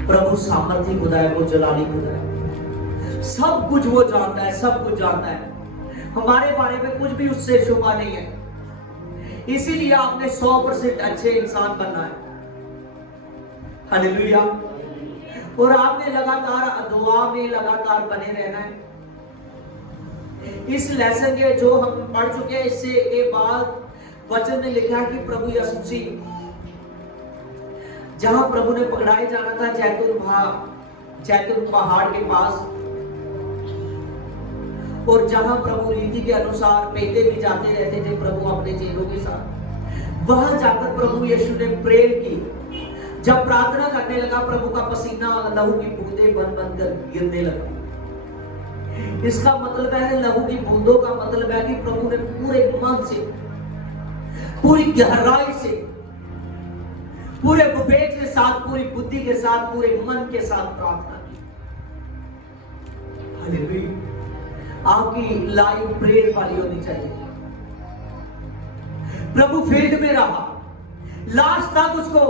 प्रभु सामर्थी खुदा है, वो जलाली खुदा है, सब कुछ वो जानता है, सब कुछ जानता है। हमारे बारे में कुछ भी उससे छुपा नहीं है। इसीलिए आपने 100% अच्छे इंसान बनना है। हालेलुया। और आपने लगातार दुआ में लगातार बने रहना है। इस लेसन के जो हम पढ़ चुके हैं, इससे एक बाद वचन में लिखा है कि प्रभु यीशु मसीह जहां प्रभु ने पकड़ाए जाना था, जैतून पहाड़ के पास, और जहां प्रभु रीति के अनुसार पहले भी जाते रहते थे प्रभु अपने चेलों के साथ, वहां जाकर प्रभु यीशु ने प्रेयर की। जब प्रार्थना करने लगा, प्रभु का पसीना लहू की बूंदें बन बनकर गिरने लगा। इसका मतलब है, लहू की बूंदों का मतलब है कि प्रभु ने पूरे मन से, पूरी गहराई से, पूरे विवेक के साथ, पूरी बुद्धि के साथ, पूरे मन के साथ प्रार्थना की। हालेलुया। आपकी लाइफ प्रेयर वाली होनी चाहिए। प्रभु फील्ड में रहा, लास्ट तक उसको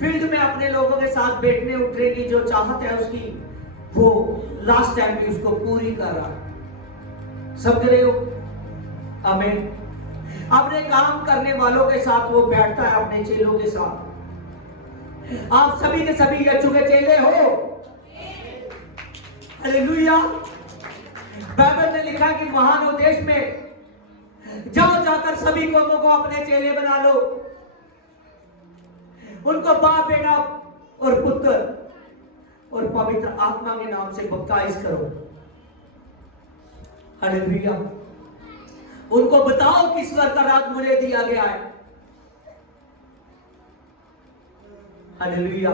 फील्ड में अपने लोगों के साथ बैठने उठने की जो चाहत है उसकी, वो लास्ट टाइम भी उसको पूरी कर रहा है। समझ रहे हो? आमीन। अपने काम करने वालों के साथ वो बैठता है, अपने चेलों के साथ। आप सभी के सभी यीशु के चेले हो। हालेलुया। बाइबल में लिखा कि महान उद्देश्य में जाओ, जाकर सभी कौमों को अपने चेले बना लो, उनको बाप, बेटा और पुत्र और पवित्र आत्मा के नाम से बपतिस्म करो। हालेलुया। उनको बताओ कि ईश्वर का राज मुझे दिया गया है। हालेलुया।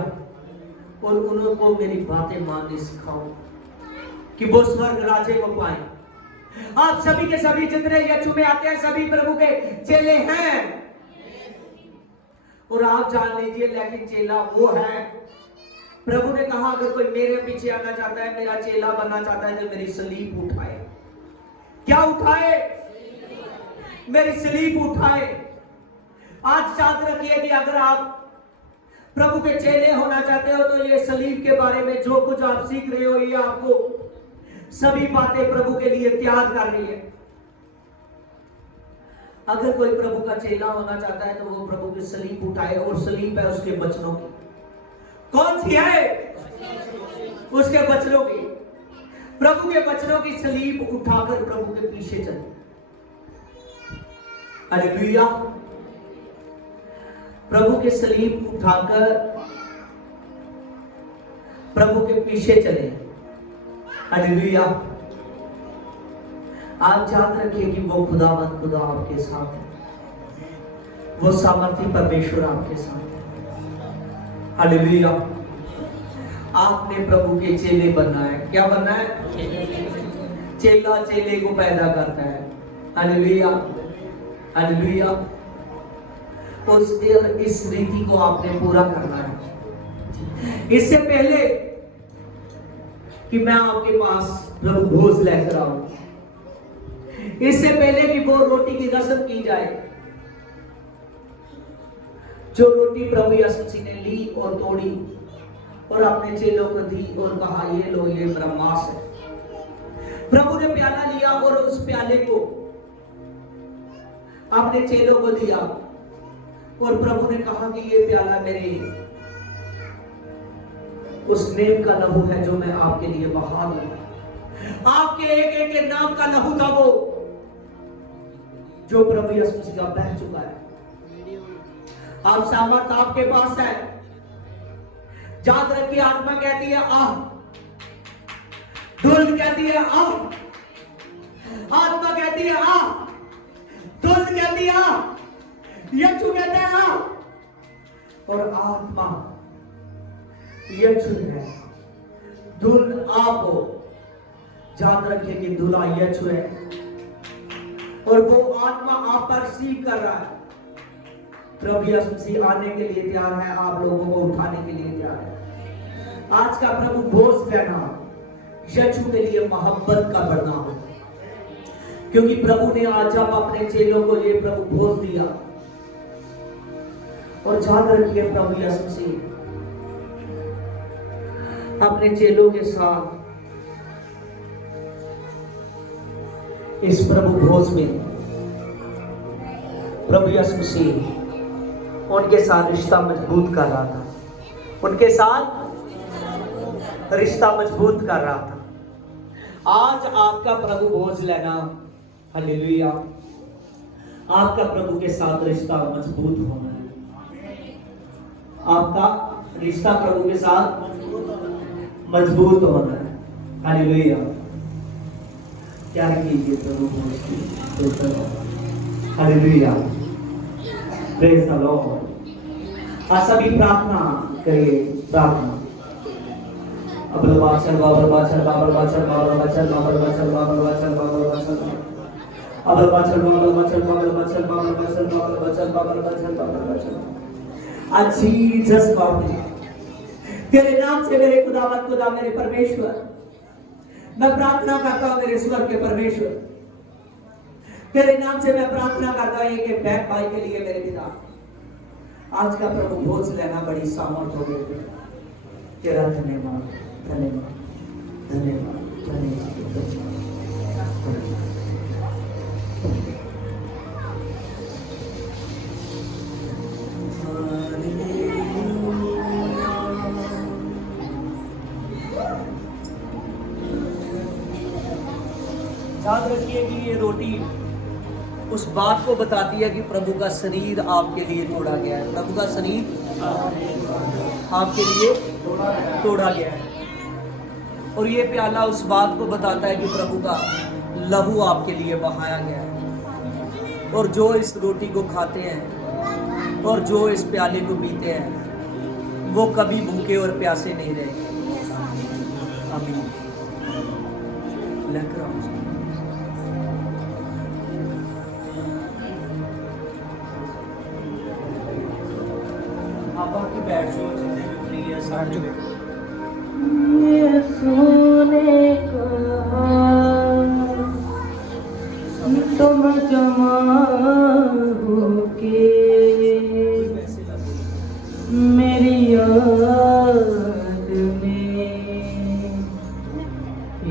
और उनको मेरी बातें माननी सिखाओ कि वो स्वर्ग राज्य को पाए। आप सभी के सभी जितने यीशु में आते हैं सभी प्रभु के चेले हैं। और आप जान लीजिए, लेकिन चेला वो है, प्रभु ने कहा अगर कोई मेरे पीछे आना चाहता है, मेरा चेला बनना चाहता है, तो मेरी सलीब उठाए। क्या उठाए? मेरी सलीब उठाए। आज याद रखिए कि अगर आप प्रभु के चेले होना चाहते हो तो ये सलीब के बारे में जो कुछ आप सीख रहे हो, ये आपको सभी बातें प्रभु के लिए तैयार कर रही है। अगर कोई प्रभु का चेला होना चाहता है तो वो प्रभु की सलीब उठाए, और सलीब है उसके वचनों की। कौन सी है? उसके वचनों की। प्रभु के वचनों की सलीब उठाकर प्रभु के पीछे चले। हालेलुया। प्रभु के सलीब उठाकर प्रभु के पीछे चले। हालेलुया। आप याद रखिए कि वो खुदावंद खुदा आपके साथ है, वो सामर्थी परमेश्वर आपके साथ है। हालेलुया। आपने प्रभु के चेले बनना है। क्या बनना है? चेला चेले को पैदा करता है। हालेलुया। हालेलुया। इस रीति को आपने पूरा करना है। इससे पहले कि मैं आपके पास प्रभु भोज लेकर आऊं, इससे पहले कि वो रोटी की रस्म की जाए, जो रोटी प्रभु यीशु मसीह ने ली और तोड़ी और अपने चेलों को दी और कहा ये लो, ये मेरा मांस है। प्रभु ने प्याला लिया और उस प्याले को अपने चेलों को दिया और प्रभु ने कहा कि ये प्याला मेरे उस नेम का लहू है जो मैं आपके लिए बहा दूंगा। आपके एक एक के नाम का लहू था वो जो प्रभु यीशु मसीह का बह चुका है। आप सामर्थ आपके पास है। याद रखिए, आत्मा कहती है आह, दुल्हन कहती है आह, आत्मा कहती है आह, दुल्हन कहती है आह, यीशु कहता है आह, और आत्मा यीशु है। दुल्हन आप हो। याद रखिए कि दूल्हा यीशु है और वो आत्मा आप पर सीख कर रहा है। प्रभु यीशु मसीह आने के लिए तैयार है, आप लोगों को उठाने के लिए तैयार है। आज का प्रभु भोज लेना यीशु के लिए मोहब्बत का बढ़ना हो, क्योंकि प्रभु ने आज जब अपने चेलों को ये प्रभु भोज दिया। और याद रखिए, प्रभु यीशु मसीह अपने चेलों के साथ इस प्रभु भोज में प्रभु यीशु मसीह उनके साथ रिश्ता मजबूत कर रहा था, उनके साथ रिश्ता मजबूत कर रहा था। आज आपका प्रभु भोज लेना, हालेलुया, आपका प्रभु के साथ रिश्ता मजबूत होना है। आपका रिश्ता प्रभु के साथ मजबूत होना है। हालेलुया। क्या कीजिए प्रभु भोज की। हालेलुया। Praise the Lord. आज सभी प्रार्थना करिए। प्रार्थना। अबल बाचल बाबर बाचल बाबर बाचल बाबर बाचल बाबर बाचल बाबर बाचल बाबर बाचल अबल बाचल बाबर बाचल बाबर बाचल बाबर बाचल बाबर बाचल बाबर बाचल बाबर बाचल। आज जीसस गॉड, तेरे नाम से मेरे खुदावंद खुदा, मेरे परमेश्वर, मैं प्रार्थना करता हूं मेरे स्वर्ग के परमेश्वर, तेरे नाम से मैं प्रार्थना करता हूं एक बहन भाई के लिए मेरे पिता। आज का प्रभु भोज लेना बड़ी सामर्थ हो गई। तेरा धन्यवाद, धन्यवाद, धन्यवाद, धन्यवाद। याद रखिए कि ये रोटी उस बात को बताती है कि प्रभु का शरीर आपके लिए तोड़ा गया है। प्रभु का शरीर आपके लिए तोड़ा गया है। और ये प्याला उस बात को बताता है कि प्रभु का लहू आपके लिए बहाया गया है। और जो इस रोटी को खाते हैं और जो इस प्याले को पीते हैं, वो कभी भूखे और प्यासे नहीं रहेंगे। आमीन। लेकर आओ उसको। आप आके बैठ जाओ, जितने भी फ्री है साथ जो सोने का तुम जमा होके मेरी याद में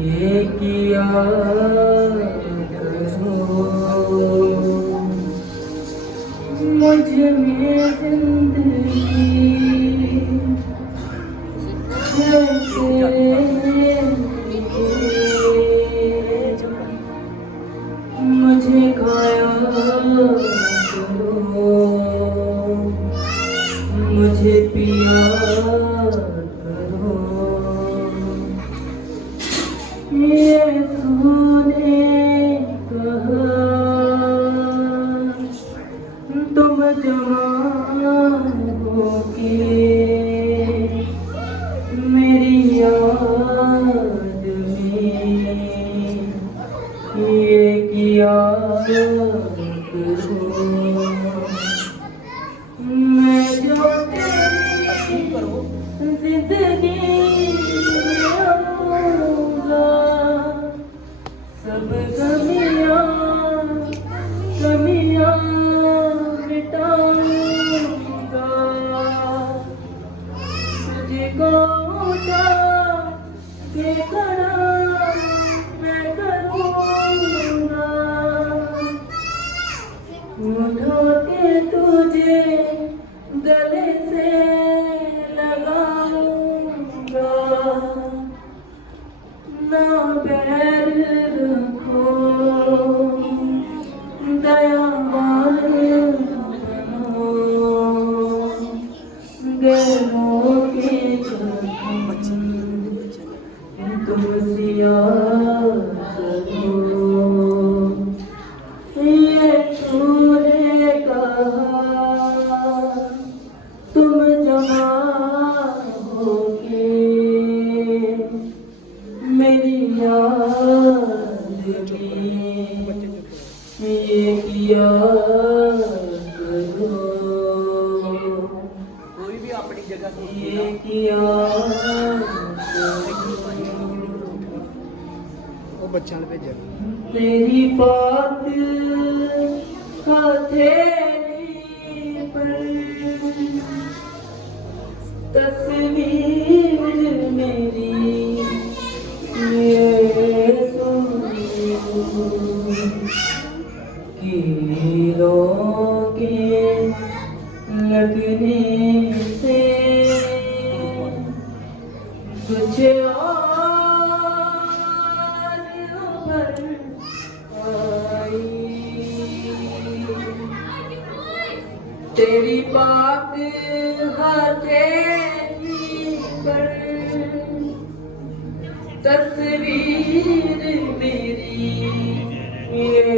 ये किया करो, मुझ में जिंदगी मुझे खाया करो, मुझे पिया करो, ये तूने कहा तुम जवान होके मेरी याद में ये किया करो, मैं जो तेरी जिंदगी रहूंगा, सब कमियां कमियां मिटाऊंगा, तुझको उठा के खड़ा मैं करूंगा, उठा के तुझे गले से लगाऊंगा, ना बैर रखो दयावान बनो, गैरों के तुम सिया करो, ये तूने कहा तुम जमा होके मेरी याद में ये किया करो, कोई भी अपनी जगह ये किया वो बच्चा भेजा तेरी बात हथेली पर तस्वीर मेरी ये कीलों के लगने से कुछ और उभर आई, तेरी बात हथेली पर तस्वीर मेरी ये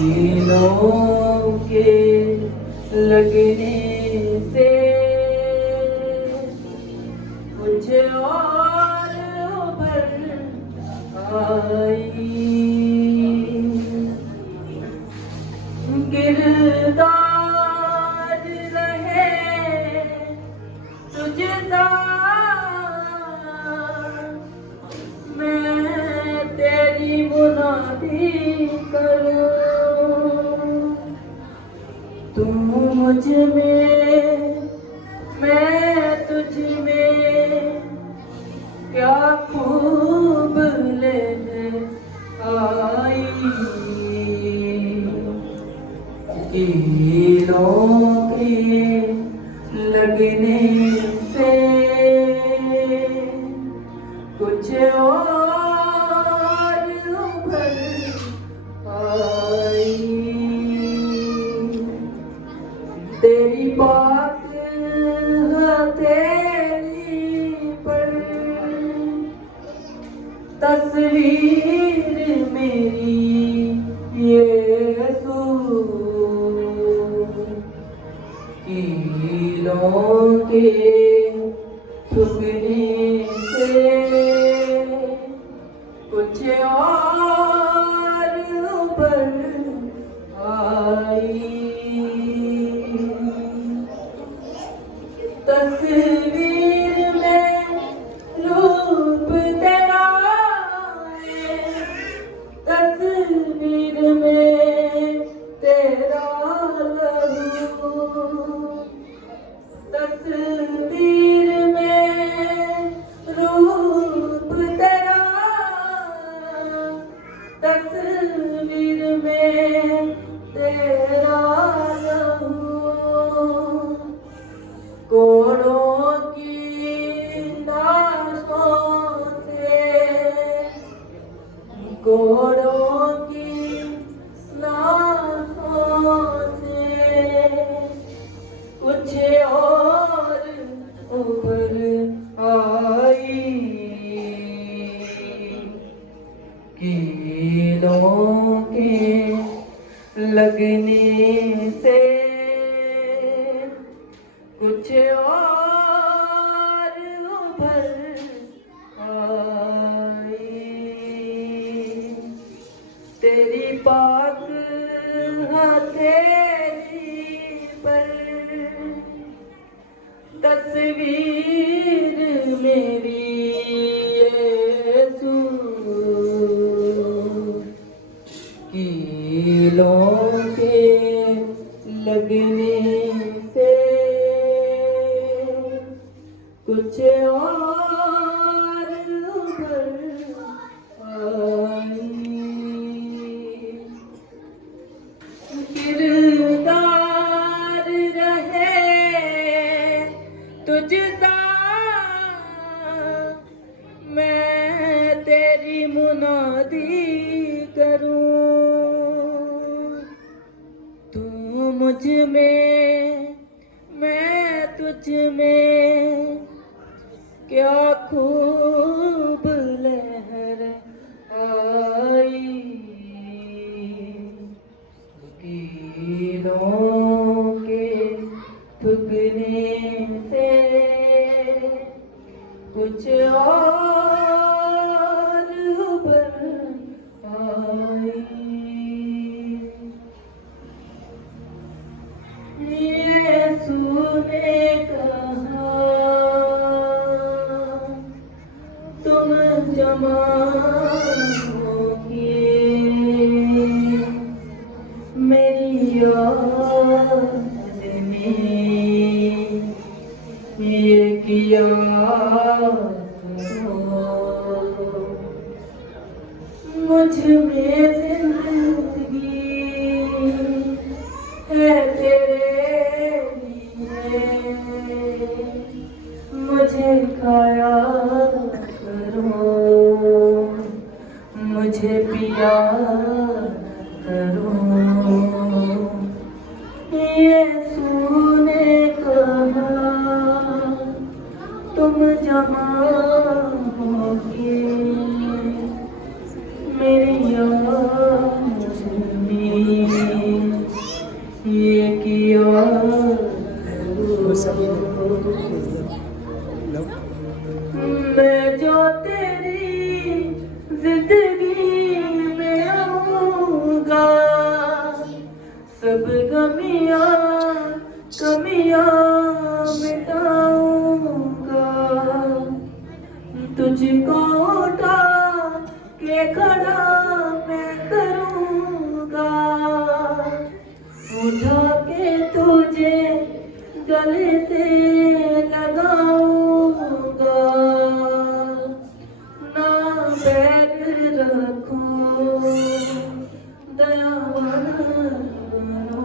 कीलों के लगने से कुछ और उभर आई, गिरदार रहे तुझसा मैं तेरी मुनादी करूं, तू मुझ में मैं तुझ में क्या खूब ले आई, कीलों के लगने से कुछ और उभर आई, तेरी बात हथेली पर तस्वीर मेरी ये तेरा रहूं, कोड़ों की लाशों से, कोड़ों की लाशों से कुछ और उभर आई, कीलों के लगने से कुछ और उभर आई। तेरी पाक हथेली पर तस्वीर मेरी यीशु, कीलों के लगने से कुछ और उभर आई। किरदार रहे तुझसा, मैं तेरी मुनादी करूं। तू मुझ में, मैं तुझ में, क्या खूब लहर आई। कीलों के थुकने से कुछ और उभर आई। यीशु ने कहा, तुम जमा होगे मेरी याद में, ये किया करो। मुझ में जिंदगी है तेरे लिए, मुझे खाया करो, मुझे पिया करो। यीशु ने कहा, तुम जमा होगे मेरी याद में, ये किया मैं जो तेरी जिंदगी में आऊंगा, सब कमियां मिटाऊंगा। तुझको उठा के खड़ा मैं करूंगा, उठा के तुझे गले से लगाऊंगा। ना बैर रखो दयावान बनो,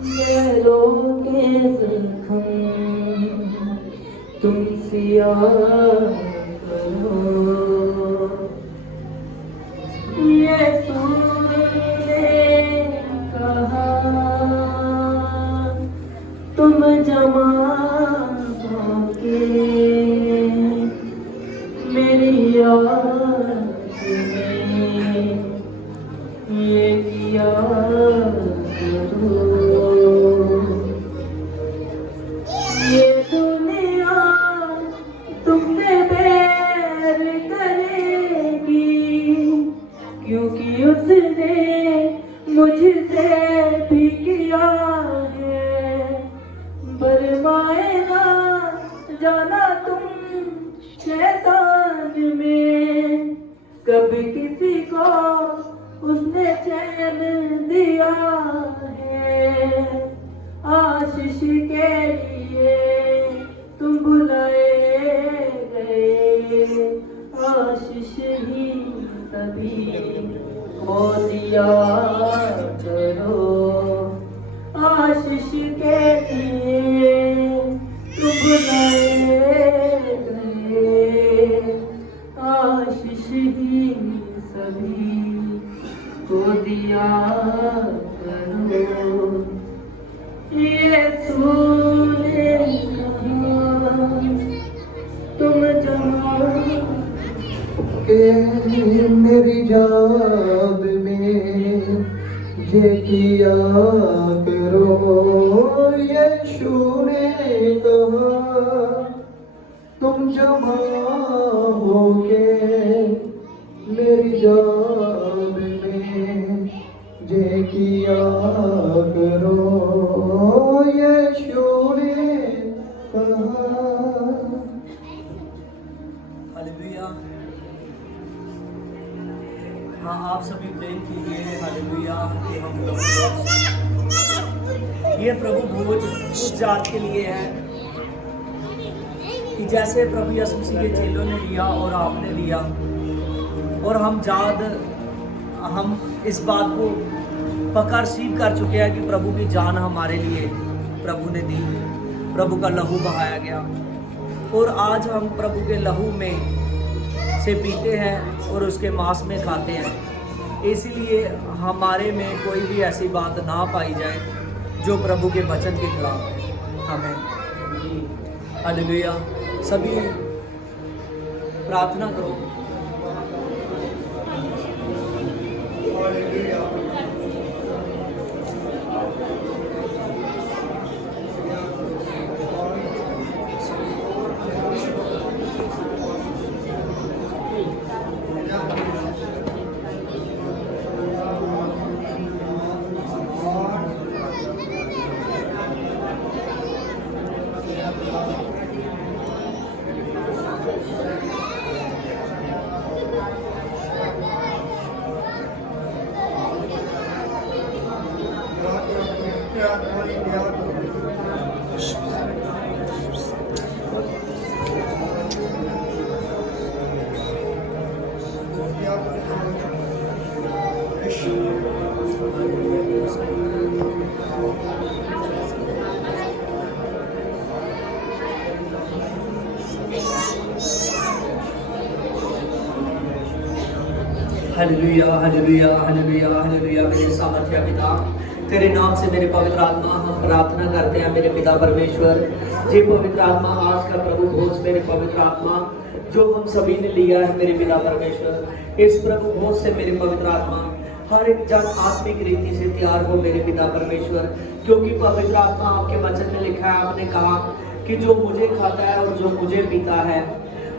गैरों के जख्म तुम सिया करो। यीशु ने कहा, तुम जमा होगे मेरी याद में, ये किया करो। ये दुनिया तुमसे बैर करेगी, क्योंकि उसने मुझसे भी किया है। बरमाएगा जाना तुम शैतान में, कभी किसी को उसने चैन दिया है। आशीष के लिए तुम बुलाए गए, आशीष ही तभी वो दिया करो। आशीष के लिए तुम बुलाए गए, आशीष ही सभी को दिया करो। ये तूने कहा तुम जहाँ के मेरी याद में ये किया करो। यीशु ने कहा तुम जमा होके मेरी याद में ये किया करो। यीशु ने कहा। हालेलुया। हाँ, आप सभी प्रेम कीजिए हालेलुया कि हम ये प्रभु भोज उस जात के लिए है कि जैसे प्रभु यीशु मसीह के चेलों ने लिया और आपने लिया, और हम इस बात को पक्का रिसीव कर चुके हैं कि प्रभु की जान हमारे लिए प्रभु ने दी, प्रभु का लहू बहाया गया, और आज हम प्रभु के लहू में से पीते हैं और उसके मांस में खाते हैं। इसलिए हमारे में कोई भी ऐसी बात ना पाई जाए जो प्रभु के वचन के खिलाफ है। हमें हालेलुया। सभी प्रार्थना करो। Hallelujah hallelujah hallelujah hallelujah. मेरे सामर्थ्य पिता, तेरे नाम से मेरे पवित्र आत्मा हम प्रार्थना करते हैं मेरे पिता परमेश्वर। जी पवित्र आत्मा, आज का प्रभु भोज मेरे पवित्र आत्मा जो हम सभी ने लिया है मेरे पिता परमेश्वर, इस प्रभु भोज से मेरे पवित्र आत्मा हर एक जन आत्मिक रीति से तैयार हो मेरे पिता परमेश्वर, क्योंकि पवित्र आत्मा आपके वचन में लिखा है, आपने कहा कि जो मुझे खाता है और जो मुझे पीता है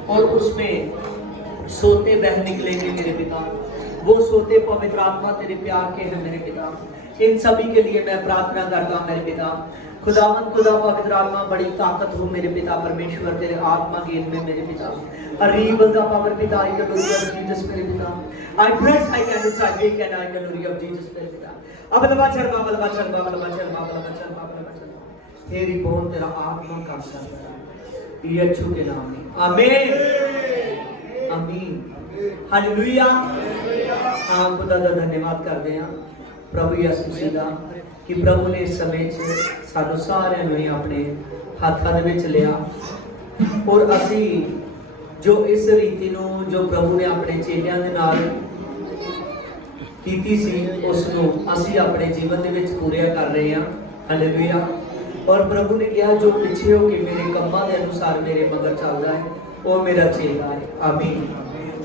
और उसमें सोते बह निकलेंगे मेरे पिता। वो सोते पवित्र आत्मा तेरे प्यार के हैं मेरे पिता। इन सभी के लिए मैं प्रार्थना करता हूँ मेरे पिता। खुदावंद खुदा पवित्र आत्मा बड़ी ताकत हो मेरे पिता परमेश्वर, तेरे आत्मा गेन में मेरे पिता। Arriba the power पिता, I can glory of Jesus मेरे पिता। I praise, I can inside me can I can glory of Jesus मेरे पिता। अब लबा चरमा लबा चरमा लबा चरमा लबा चरमा लबा चरमा। तेरी बोल तेरा आत्मा काम कर रहा है यीशु के नाम में। आमीन आमीन हालेलुया। हाँ, खुदा का धन्यवाद करते हैं प्रभु यीशु मसीह का कि प्रभु ने इस समय सानू सारिਆਂ ਨੂੰ ਆਪਣੇ ਹੱਥਾਂ ਦੇ ਵਿੱਚ ਲਿਆ ਔਰ ਅਸੀਂ जो इस रीति ਨੂੰ जो प्रभु ने अपने चेलिਆਂ ਦੇ ਨਾਲ ਕੀਤੀ ਸੀ ਉਸ ਨੂੰ ਅਸੀਂ ਆਪਣੇ ਜੀਵਨ ਦੇ ਵਿੱਚ ਪੂਰਾ ਕਰ ਰਹੇ ਹਾਂ। ਹਾਲੇਲੂਇਆ। और प्रभु ने कहा जो पीछे हो कि मेरे कम्मा के अनुसार मेरे मगर चलता है वो मेरा चेला है। आमीन।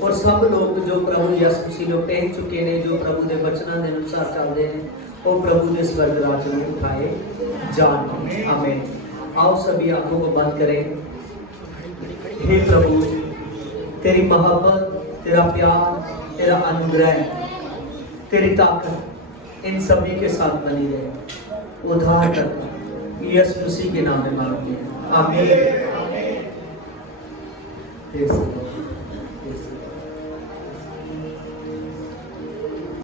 और सब लोग जो प्रभु यीशु मसीह को पहन चुके हैं, जो प्रभु के वचनों के अनुसार चलते हैं, वो प्रभु के स्वर्ग राज में उठाए जान। आमीन। आओ सभी आंखों को बंद करें। हे प्रभु, तेरी मोहब्बत, तेरा प्यार, तेरा अनुग्रह, तेरी ताकत इन सभी के साथ बनी रहे। उद्धार करता यीशु मसीह के नाम में मांगते हैं। आमीन।